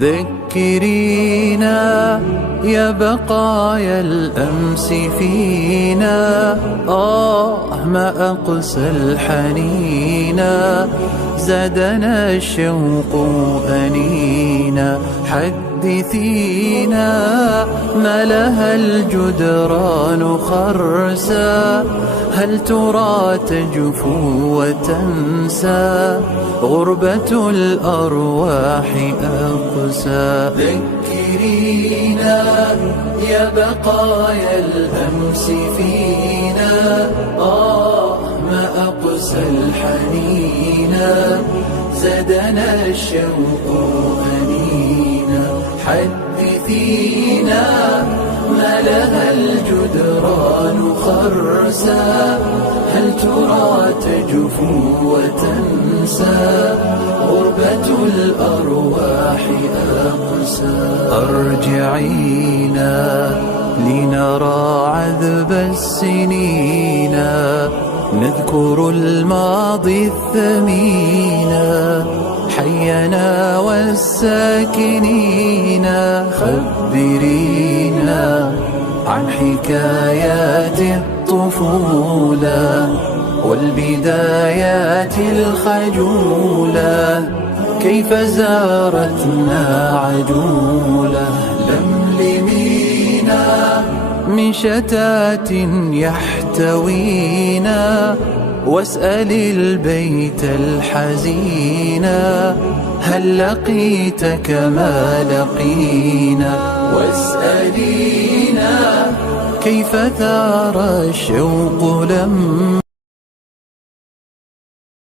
ذكرينا يا بقايا الأمس فينا، ما أقسى الحنينا، زادنا الشوق أنينا. حدثينا ما لها الجدران خرسا، هل ترى تجفو وتنسى غربة الأرواح أقسى. ذكرينا يا بقايا الأمس فينا، ما أقسى الحنينا، زادنا الشوق أنينا. حدثينا ما لها الجدران خرسا، هل ترى تجفو وتنسى غربة الأرواح أقسى. أرجعينا لنرى عذب السنين، نذكر الماضي الثمين، حينا والساكنين. خبرينا عن حكايات الطفولة والبدايات الخجولة، كيف زارتنا عجولة. لملمينا من شتات يحتوينا، واسأل البيت الحزينا، هل لقيت كما لقينا. واسألينا كيف ثار الشوق لما